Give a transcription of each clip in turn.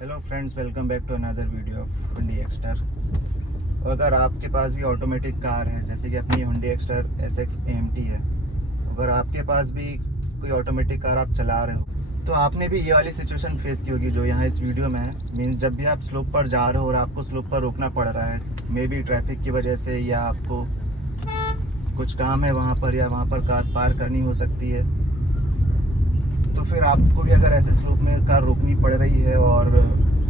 Hello friends, welcome back to another video of Hyundai Exter. अगर आपके पास भी automatic car है, जैसे कि अपनी हुंडई एक्स्टर SX AMT है, अगर आपके पास भी कोई ऑटोमेटिक कार आप चला रहे हो तो आपने भी ये वाली सिचुएशन फेस की होगी जो यहाँ इस वीडियो में है। मीन्स जब भी आप स्लोप पर जा रहे हो और आपको स्लोप पर रोकना पड़ रहा है, मे बी ट्रैफिक की वजह से, या आपको कुछ काम है वहाँ पर, या वहाँ पर कार पार करनी हो सकती है, तो फिर आपको भी अगर ऐसे स्लोप में कार रोकनी पड़ रही है, और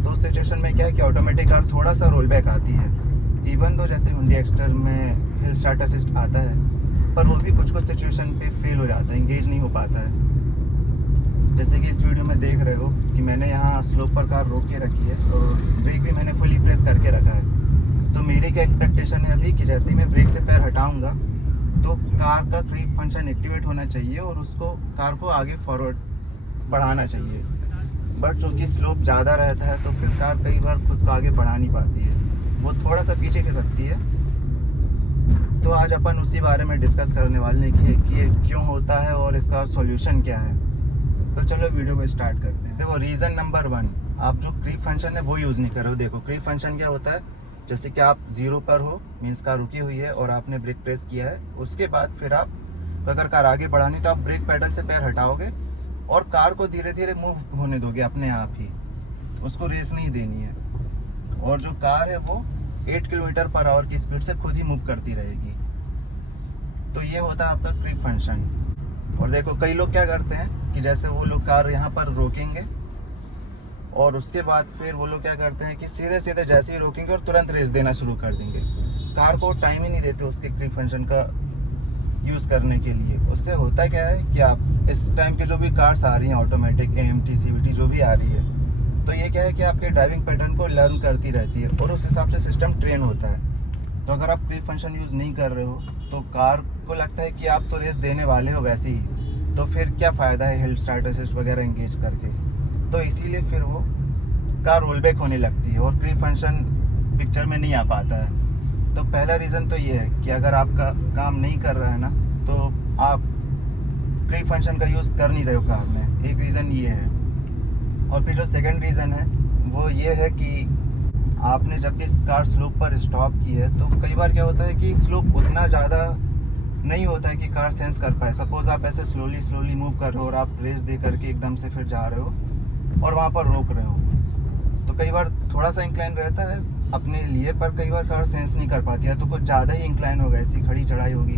तो उस सिचुएशन में क्या है कि ऑटोमेटिक कार थोड़ा सा रोल बैक आती है। इवन तो जैसे हुंडई एक्स्टर में हिल स्टार्ट असिस्ट आता है, पर वो भी कुछ कुछ सिचुएशन पे फेल हो जाता है, इंगेज नहीं हो पाता है। जैसे कि इस वीडियो में देख रहे हो कि मैंने यहाँ स्लोप पर कार रोक के रखी है और ब्रेक भी मैंने फुली प्रेस करके रखा है। तो मेरी क्या एक्सपेक्टेशन है अभी कि जैसे ही मैं ब्रेक से पैर हटाऊँगा तो कार का क्रीप फंक्शन एक्टिवेट होना चाहिए और उसको कार को आगे फॉरवर्ड बढ़ाना चाहिए। बट चूँकि स्लोप ज़्यादा रहता है तो फिर कार कई बार खुद को आगे बढ़ा नहीं पाती है, वो थोड़ा सा पीछे खिसकती है। तो आज अपन उसी बारे में डिस्कस करने वाले हैं कि ये क्यों होता है और इसका सॉल्यूशन क्या है। तो चलो वीडियो को स्टार्ट करते हैं। देखो, रीज़न नंबर 1, आप जो क्रीप फंक्शन है वो यूज़ नहीं कर रहे हो। देखो, क्रीप फंक्शन क्या होता है, जैसे कि आप 0 पर हो, मीन्स कार रुकी हुई है और आपने ब्रेक प्रेस किया है, उसके बाद फिर आप अगर कार आगे बढ़ानी तो आप ब्रेक पेडल से पैर हटाओगे और कार को धीरे धीरे मूव होने दोगे अपने आप ही, उसको रेस नहीं देनी है। और जो कार है वो 8 किलोमीटर पर आवर की स्पीड से खुद ही मूव करती रहेगी। तो ये होता है आपका क्रीप फंक्शन। और देखो, कई लोग क्या करते हैं कि जैसे वो लोग कार यहाँ पर रोकेंगे और उसके बाद फिर वो लोग क्या करते हैं कि सीधे सीधे जैसे ही रोकेंगे और तुरंत रेस देना शुरू कर देंगे, कार को टाइम ही नहीं देते उसके क्रीप फंक्शन का यूज़ करने के लिए। उससे होता क्या है कि आप इस टाइम के जो भी कार्स आ रही हैं ऑटोमेटिक, AMT CVT जो भी आ रही है, तो ये क्या है कि आपके ड्राइविंग पैटर्न को लर्न करती रहती है और उस हिसाब से सिस्टम ट्रेन होता है। तो अगर आप क्रीप फंक्शन यूज़ नहीं कर रहे हो तो कार को लगता है कि आप तो रेस देने वाले हो वैसे ही, तो फिर क्या फ़ायदा है हिल स्टार्ट असिस्ट वगैरह इंगेज करके। तो इसीलिए फिर वो कार रोल बैक होने लगती है और क्रीप फंक्शन पिक्चर में नहीं आ पाता है। तो पहला रीज़न तो ये है कि अगर आपका काम नहीं कर रहा है ना, तो आप क्रीप फंक्शन का यूज़ कर नहीं रहे हो कार में, एक रीज़न ये है। और फिर जो सेकंड रीज़न है वो ये है कि आपने जब भी कार स्लोप पर स्टॉप की है तो कई बार क्या होता है कि स्लोप उतना ज़्यादा नहीं होता है कि कार सेंस कर पाए। सपोज़ आप ऐसे स्लोली मूव कर रहे हो और आप रेस दे करके एकदम से फिर जा रहे हो और वहाँ पर रोक रहे हो, तो कई बार थोड़ा सा इंक्लाइन रहता है अपने लिए, पर कई बार कार सेंस नहीं कर पाती है। तो कुछ ज़्यादा ही इंक्लाइन होगा, ऐसी खड़ी चढ़ाई होगी,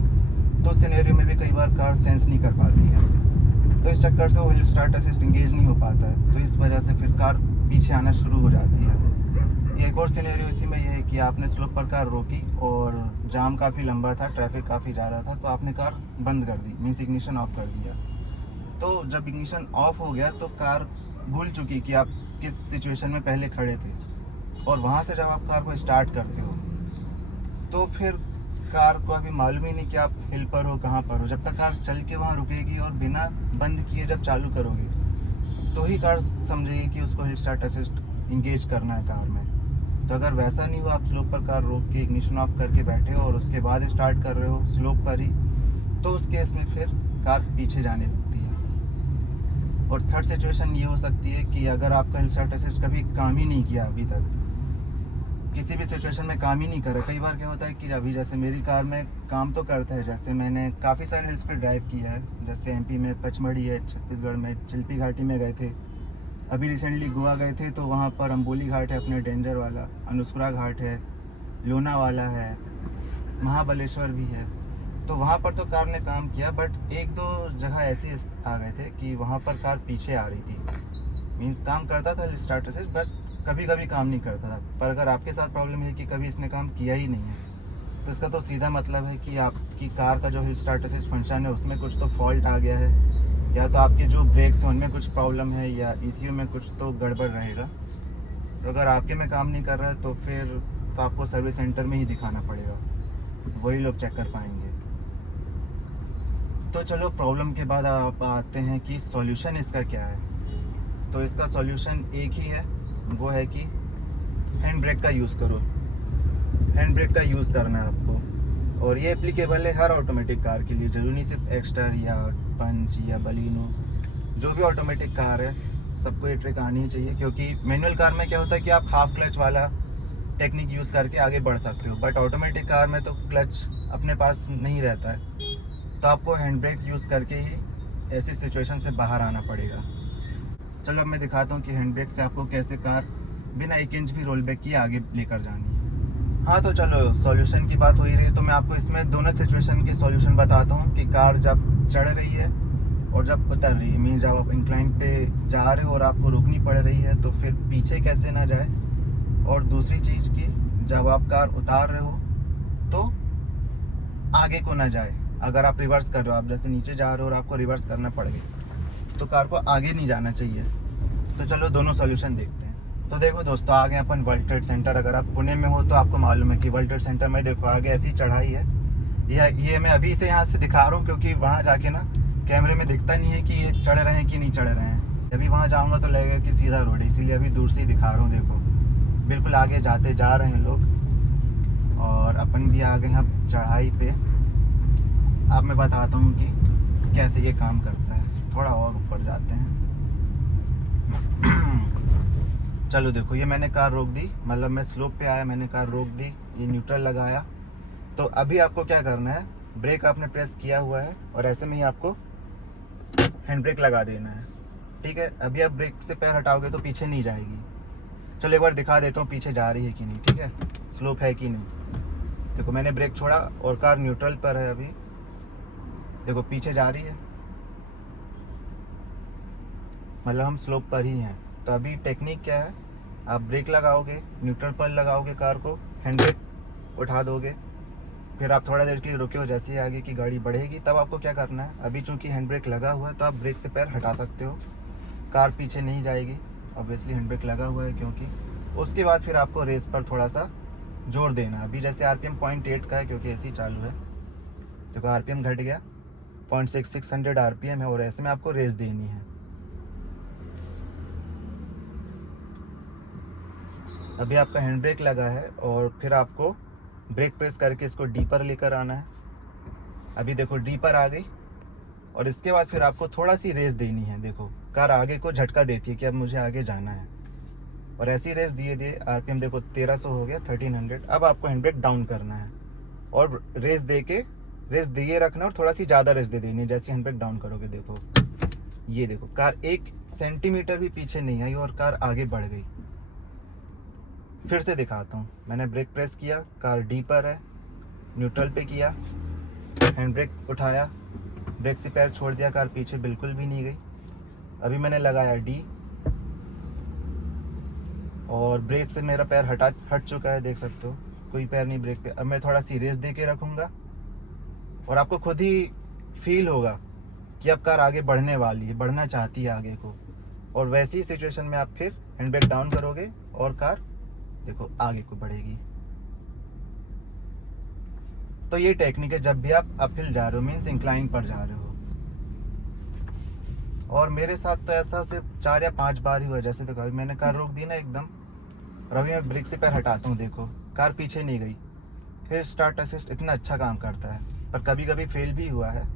तो उस सिनेरियो में भी कई बार कार सेंस नहीं कर पाती है। तो इस चक्कर से वो हिल स्टार्ट असिस्ट इंगेज नहीं हो पाता है, तो इस वजह से फिर कार पीछे आना शुरू हो जाती है। एक और सिनेरियो इसी में ये है कि आपने स्लोप पर कार रोकी और जाम काफ़ी लंबा था, ट्रैफिक काफ़ी ज़्यादा था, तो आपने कार बंद कर दी, मीन्स इग्निशन ऑफ कर दिया। तो जब इग्निशन ऑफ हो गया तो कार भूल चुकी कि आप किस सिचुएशन में पहले खड़े थे, और वहाँ से जब आप कार को स्टार्ट करते हो तो फिर कार को अभी मालूम ही नहीं कि आप हिल पर हो, कहाँ पर हो। जब तक कार चल के वहाँ रुकेगी और बिना बंद किए जब चालू करोगे तो ही कार समझेगी कि उसको हिल स्टार्ट असिस्ट इंगेज करना है कार में। तो अगर वैसा नहीं हो, आप स्लोप पर कार रोक के इग्निशन ऑफ करके बैठे हो और उसके बाद स्टार्ट कर रहे हो स्लोप पर ही, तो उस केस में फिर कार पीछे जाने लगती है। और थर्ड सिचुएशन ये हो सकती है कि अगर आपका हिल स्टार्ट असिस्ट कभी काम ही नहीं किया, अभी तक किसी भी सिचुएशन में काम ही नहीं कर रहा। कई बार क्या होता है कि अभी जैसे मेरी कार में काम तो करता है, जैसे मैंने काफ़ी सारे हिल्स पे ड्राइव किया है, जैसे MP में पचमढ़ी है, छत्तीसगढ़ में चिल्पी घाटी में गए थे, अभी रिसेंटली गोवा गए थे तो वहाँ पर अम्बोली घाट है अपने डेंजर वाला, अनुस्कुरा घाट है, लोनावाला है, महाबलेश्वर भी है। तो वहाँ पर तो कार ने काम किया, बट एक दो जगह ऐसे आ गए थे कि वहाँ पर कार पीछे आ रही थी। मीन्स काम करता था स्टार्ट असिस्ट, बस कभी कभी काम नहीं करता था। पर अगर आपके साथ प्रॉब्लम है कि कभी इसने काम किया ही नहीं है, तो इसका तो सीधा मतलब है कि आपकी कार का जो हिल स्टार्ट असिस्ट फंक्शन है उसमें कुछ तो फॉल्ट आ गया है, या तो आपके जो ब्रेक्स हैं उनमें कुछ प्रॉब्लम है, या ECU में कुछ तो गड़बड़ रहेगा। तो अगर आपके में काम नहीं कर रहा है तो फिर तो आपको सर्विस सेंटर में ही दिखाना पड़ेगा, वही लोग चेक कर पाएंगे। तो चलो, प्रॉब्लम के बाद आप आते हैं कि सॉल्यूशन इसका क्या है। तो इसका सॉल्यूशन एक ही है, वो है कि हैंड ब्रेक का यूज़ करो। हैंड ब्रेक का यूज़ करना है आपको, और ये एप्लीकेबल है हर ऑटोमेटिक कार के लिए, जरूरी नहीं सिर्फ एक्स्टर या पंच या बलिनो, जो भी ऑटोमेटिक कार है सबको ये ट्रिक आनी ही चाहिए, क्योंकि मैनुअल कार में क्या होता है कि आप हाफ क्लच वाला टेक्निक यूज़ करके आगे बढ़ सकते हो, बट ऑटोमेटिक कार में तो क्लच अपने पास नहीं रहता है, तो आपको हैंड ब्रेक यूज़ करके ही ऐसी सिचुएशन से बाहर आना पड़ेगा। चलो अब मैं दिखाता हूँ कि हैंड ब्रेक से आपको कैसे कार बिना 1 इंच भी रोल बैक किए आगे लेकर जानी है। हाँ तो चलो सॉल्यूशन की बात हो ही रही है, तो मैं आपको इसमें दोनों सिचुएशन के सॉल्यूशन बताता हूँ कि कार जब चढ़ रही है और जब उतर रही है, मीन जब आप इंक्लाइन पे जा रहे हो और आपको रुकनी पड़ रही है तो फिर पीछे कैसे ना जाए, और दूसरी चीज़ की जब आप कार उतार रहे हो तो आगे को ना जाए। अगर आप रिवर्स कर रहे हो, आप जैसे नीचे जा रहे हो और आपको रिवर्स करना पड़ गया तो कार को आगे नहीं जाना चाहिए। तो चलो दोनों सॉल्यूशन देखते हैं। तो देखो दोस्तों, आगे अपन वर्ल्ड ट्रेड सेंटर, अगर आप पुणे में हो तो आपको मालूम है कि वर्ल्ड ट्रेड सेंटर में देखो आगे ऐसी चढ़ाई है। ये मैं अभी से यहाँ से दिखा रहा हूँ क्योंकि वहाँ जाके ना कैमरे में दिखता नहीं है कि ये चढ़ रहे हैं कि नहीं चढ़ रहे हैं। अभी वहाँ जाऊँगा तो लगेगा कि सीधा रोड है, इसीलिए अभी दूर से ही दिखा रहा हूँ। देखो बिल्कुल आगे जाते जा रहे हैं लोग और अपन भी आ गए हैं चढ़ाई पे। अब मैं बताता हूँ कि कैसे ये काम करता है। थोड़ा और ऊपर जाते हैं। चलो देखो, ये मैंने कार रोक दी, मतलब मैं स्लोप पे आया, मैंने कार रोक दी, ये न्यूट्रल लगाया। तो अभी आपको क्या करना है, ब्रेक आपने प्रेस किया हुआ है और ऐसे में ही आपको हैंड ब्रेक लगा देना है। ठीक है, अभी आप ब्रेक से पैर हटाओगे तो पीछे नहीं जाएगी। चलो एक बार दिखा देता हूँ पीछे जा रही है कि नहीं। ठीक है, स्लोप है कि नहीं। देखो मैंने ब्रेक छोड़ा और कार न्यूट्रल पर है। अभी देखो पीछे जा रही है, मतलब हम स्लोप पर ही हैं। तो अभी टेक्निक क्या है, आप ब्रेक लगाओगे, न्यूट्रल पर लगाओगे कार को, हैंड ब्रेक उठा दोगे, फिर आप थोड़ा देर के लिए रुके हो, जैसे ही आगे की गाड़ी बढ़ेगी तब आपको क्या करना है, अभी चूंकि हैंड ब्रेक लगा हुआ है तो आप ब्रेक से पैर हटा सकते हो, कार पीछे नहीं जाएगी। ऑब्वियसली हैंड ब्रेक लगा हुआ है क्योंकि। उसके बाद फिर आपको रेस पर थोड़ा सा जोर देना है। अभी जैसे RPM 0.8 का है क्योंकि ऐसे ही चालू है। देखो RPM घट गया, 0.6600 RPM है और ऐसे में आपको रेस देनी है। अभी आपका हैंड ब्रेक लगा है और फिर आपको ब्रेक प्रेस करके इसको डीपर लेकर आना है। अभी देखो डीपर आ गई और इसके बाद फिर आपको थोड़ा सी रेस देनी है। देखो कार आगे को झटका देती है कि अब मुझे आगे जाना है, और ऐसी रेस दिए RPM देखो 1300 हो गया, 1300। अब आपको हैंड ब्रेक डाउन करना है और रेस दिए रखना और थोड़ा सी ज़्यादा रेस दे देनी है। जैसे हैंड ब्रेक डाउन करोगे देखो, ये देखो कार 1 सेंटीमीटर भी पीछे नहीं आई और कार आगे बढ़ गई। फिर से दिखाता हूँ, मैंने ब्रेक प्रेस किया, कार डी पर है, न्यूट्रल पे किया, हैंड ब्रेक उठाया, ब्रेक से पैर छोड़ दिया, कार पीछे बिल्कुल भी नहीं गई। अभी मैंने लगाया डी और ब्रेक से मेरा पैर हट चुका है, देख सकते हो कोई पैर नहीं ब्रेक पे। अब मैं थोड़ा सी रेस दे के रखूँगा और आपको खुद ही फील होगा कि अब कार आगे बढ़ने वाली है, बढ़ना चाहती है आगे को, और वैसी ही सिचुएशन में आप फिर हैंड ब्रेक डाउन करोगे और कार देखो आगे को बढ़ेगी। तो ये टेक्निक है जब भी आप अपहिल जा रहे हो, मीन्स इंक्लाइन पर जा रहे हो। और मेरे साथ तो ऐसा सिर्फ 4 या 5 बार ही हुआ। जैसे देखो अभी मैंने कार रोक दी ना एकदम, और अभी मैं ब्रेक से पैर हटाता हूँ, देखो कार पीछे नहीं गई। फिर स्टार्ट असिस्ट इतना अच्छा काम करता है, पर कभी कभी फेल भी हुआ है।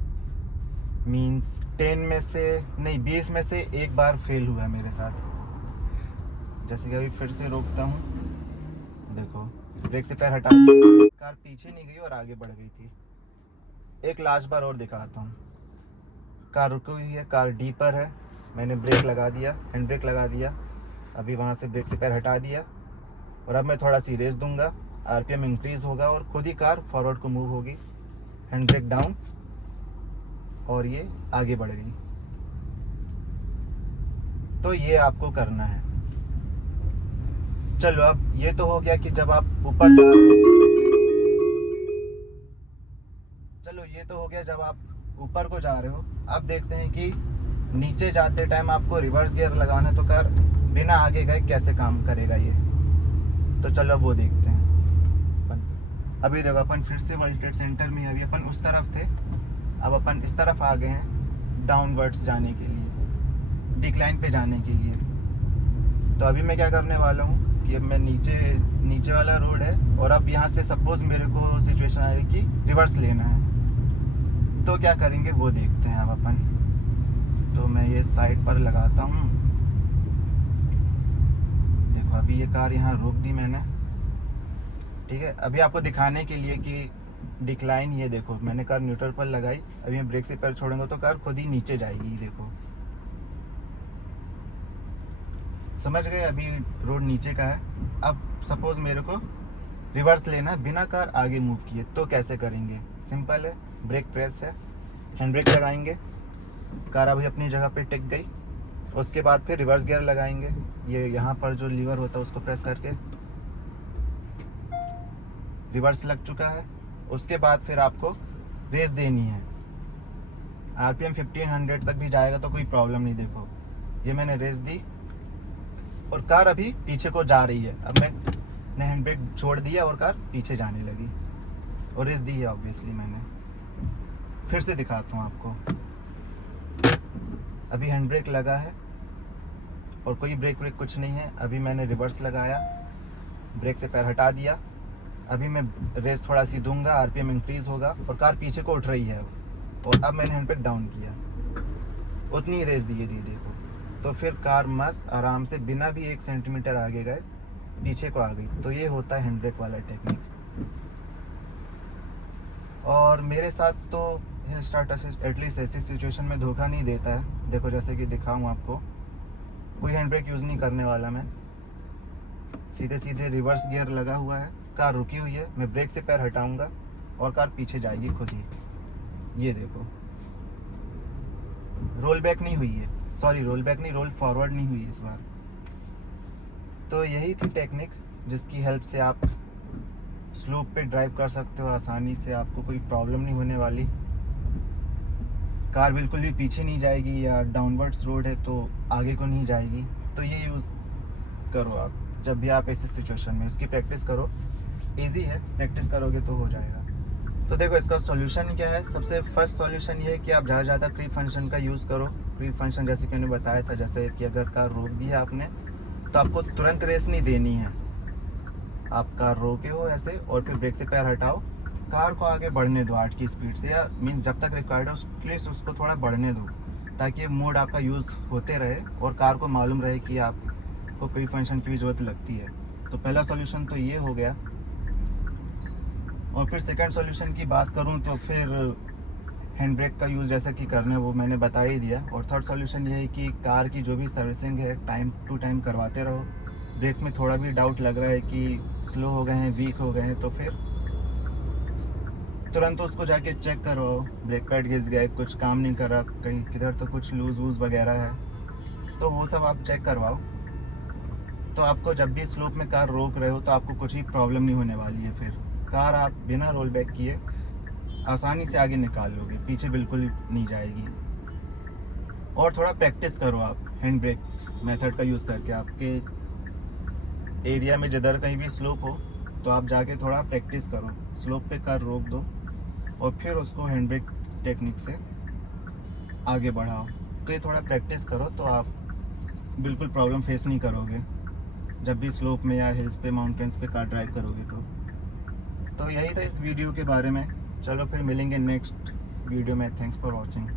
मीन्स 10 में से नहीं, 20 में से 1 बार फेल हुआ है मेरे साथ। जैसे कि अभी फिर से रोकता हूँ, देखो ब्रेक से पैर हटा दिया, कार पीछे नहीं गई और आगे बढ़ गई थी। एक लास्ट बार और दिखाता हूँ। कार रुकी हुई है, कार डी पर है, मैंने ब्रेक लगा दिया, हैंड ब्रेक लगा दिया, अभी वहाँ से ब्रेक से पैर हटा दिया और अब मैं थोड़ा सी रेस दूंगा, RPM इंक्रीज होगा और खुद ही कार फॉरवर्ड को मूव होगी, हैंड ब्रेक डाउन और ये आगे बढ़ गई। तो ये आपको करना है। चलो अब ये तो हो गया कि जब आप ऊपर जा रहे हो, चलो ये तो हो गया जब आप ऊपर को जा रहे हो। अब देखते हैं कि नीचे जाते टाइम आपको रिवर्स गियर लगाना है तो कार बिना आगे गए कैसे काम करेगा ये। तो चलो वो देखते हैं। अभी देखो अपन फिर से वर्ल्ड ट्रेड सेंटर में, अभी अपन उस तरफ थे, अब अपन इस तरफ आ गए हैं डाउनवर्ड्स जाने के लिए, डिक्लाइन पे जाने के लिए। तो अभी मैं क्या करने वाला हूँ कि अब मैं नीचे वाला रोड है और अब यहाँ से सपोज मेरे को सिचुएशन आ रही कि रिवर्स लेना है, तो क्या करेंगे वो देखते हैं अब अपन। तो मैं ये साइड पर लगाता हूँ देखो अभी ये कार यहाँ रोक दी मैंने, ठीक है। अभी आपको दिखाने के लिए कि डिक्लाइन, ये देखो मैंने कार न्यूट्रल पर लगाई, अभी मैं ब्रेक से पैर छोड़ूंगा तो कार खुद ही नीचे जाएगी। देखो समझ गए, अभी रोड नीचे का है। अब सपोज मेरे को रिवर्स लेना है बिना कार आगे मूव किए, तो कैसे करेंगे? सिंपल है, ब्रेक प्रेस है, हैंड ब्रेक लगाएंगे, कार अभी अपनी जगह पे टिक गई। उसके बाद फिर रिवर्स गियर लगाएंगे, ये यहाँ पर जो लीवर होता है उसको प्रेस करके रिवर्स लग चुका है। उसके बाद फिर आपको रेस देनी है, आरपीएम 1500 तक भी जाएगा तो कोई प्रॉब्लम नहीं। देखो ये मैंने रेस दी और कार अभी पीछे को जा रही है। अब मैंने हैंड ब्रेक छोड़ दिया और कार पीछे जाने लगी और रेस दी है ऑब्वियसली मैंने। फिर से दिखाता हूँ आपको, अभी हैंड ब्रेक लगा है और कोई ब्रेक व्रेक कुछ नहीं है। अभी मैंने रिवर्स लगाया, ब्रेक से पैर हटा दिया, अभी मैं रेस थोड़ा सी दूंगा, आरपीएम इंक्रीज होगा और कार पीछे को उठ रही है। और अब मैंने हैंड ब्रेक डाउन किया, उतनी रेस दी देखो, तो फिर कार मस्त आराम से बिना भी 1 सेंटीमीटर आगे गए पीछे को आ गई। तो ये होता है हैंड ब्रेक वाला टेक्निक। और मेरे साथ तो हिल स्टार्ट असिस्ट एटलीस्ट ऐसी सिचुएशन में धोखा नहीं देता है। देखो जैसे कि दिखाऊँ आपको, कोई हैंड ब्रेक यूज़ नहीं करने वाला मैं, सीधे सीधे रिवर्स गियर लगा हुआ है, कार रुकी हुई है, मैं ब्रेक से पैर हटाऊंगा और कार पीछे जाएगी खुद ही। ये देखो रोल बैक नहीं हुई है, सॉरी रोल बैक नहीं, रोल फॉरवर्ड नहीं हुई इस बार। तो यही थी टेक्निक जिसकी हेल्प से आप स्लोप पे ड्राइव कर सकते हो आसानी से, आपको कोई प्रॉब्लम नहीं होने वाली, कार बिल्कुल भी पीछे नहीं जाएगी, या डाउनवर्ड्स रोड है तो आगे को नहीं जाएगी। तो ये यूज़ करो आप जब भी आप ऐसी सिचुएशन में, इसकी प्रैक्टिस करो, इजी है, प्रैक्टिस करोगे तो हो जाएगा। तो देखो इसका सॉल्यूशन क्या है, सबसे फर्स्ट सॉल्यूशन ये है कि आप ज़्यादा क्रीप फंक्शन का यूज़ करो। क्रीप फंक्शन जैसे कि मैंने बताया था, जैसे कि अगर कार रोक दी है आपने तो आपको तुरंत रेस नहीं देनी है, आप कार रोके हो ऐसे और फिर ब्रेक से पैर हटाओ, कार को आगे बढ़ने दो 8 की स्पीड से, या मीन्स जब तक रिक्वायर्ड हो एटलीस्ट उसको थोड़ा बढ़ने दो, ताकि मोड आपका यूज़ होते रहे और कार को मालूम रहे कि आपको क्रीप फंक्शन की भी ज़रूरत लगती है। तो पहला सॉल्यूशन तो ये हो गया। और फिर सेकंड सॉल्यूशन की बात करूं तो फिर हैंड ब्रेक का यूज़ जैसा कि करना है वो मैंने बता ही दिया। और थर्ड सॉल्यूशन ये है कि कार की जो भी सर्विसिंग है टाइम टू टाइम करवाते रहो। ब्रेक्स में थोड़ा भी डाउट लग रहा है कि स्लो हो गए हैं, वीक हो गए हैं, तो फिर तुरंत उसको जाके चेक करो, ब्रेक पैड घिस गए, कुछ काम नहीं कर रहा, कहीं किधर तो कुछ लूज़ वूज़ वगैरह है, तो वो सब आप चेक करवाओ। तो आपको जब भी स्लोप में कार रोक रहे हो तो आपको कुछ ही प्रॉब्लम नहीं होने वाली है। फिर कार आप बिना रोल बैक किए आसानी से आगे निकाल लोगे, पीछे बिल्कुल नहीं जाएगी। और थोड़ा प्रैक्टिस करो आप हैंड ब्रेक मेथड का यूज़ करके, आपके एरिया में जिधर कहीं भी स्लोप हो तो आप जाके थोड़ा प्रैक्टिस करो, स्लोप पे कार रोक दो और फिर उसको हैंड ब्रेक टेक्निक से आगे बढ़ाओ। तो ये थोड़ा प्रैक्टिस करो तो आप बिल्कुल प्रॉब्लम फेस नहीं करोगे जब भी स्लोप में या हिल्स पे माउंटेन्स पे कार ड्राइव करोगे। तो यही था इस वीडियो के बारे में। चलो फिर मिलेंगे नेक्स्ट वीडियो में। Thanks for watching.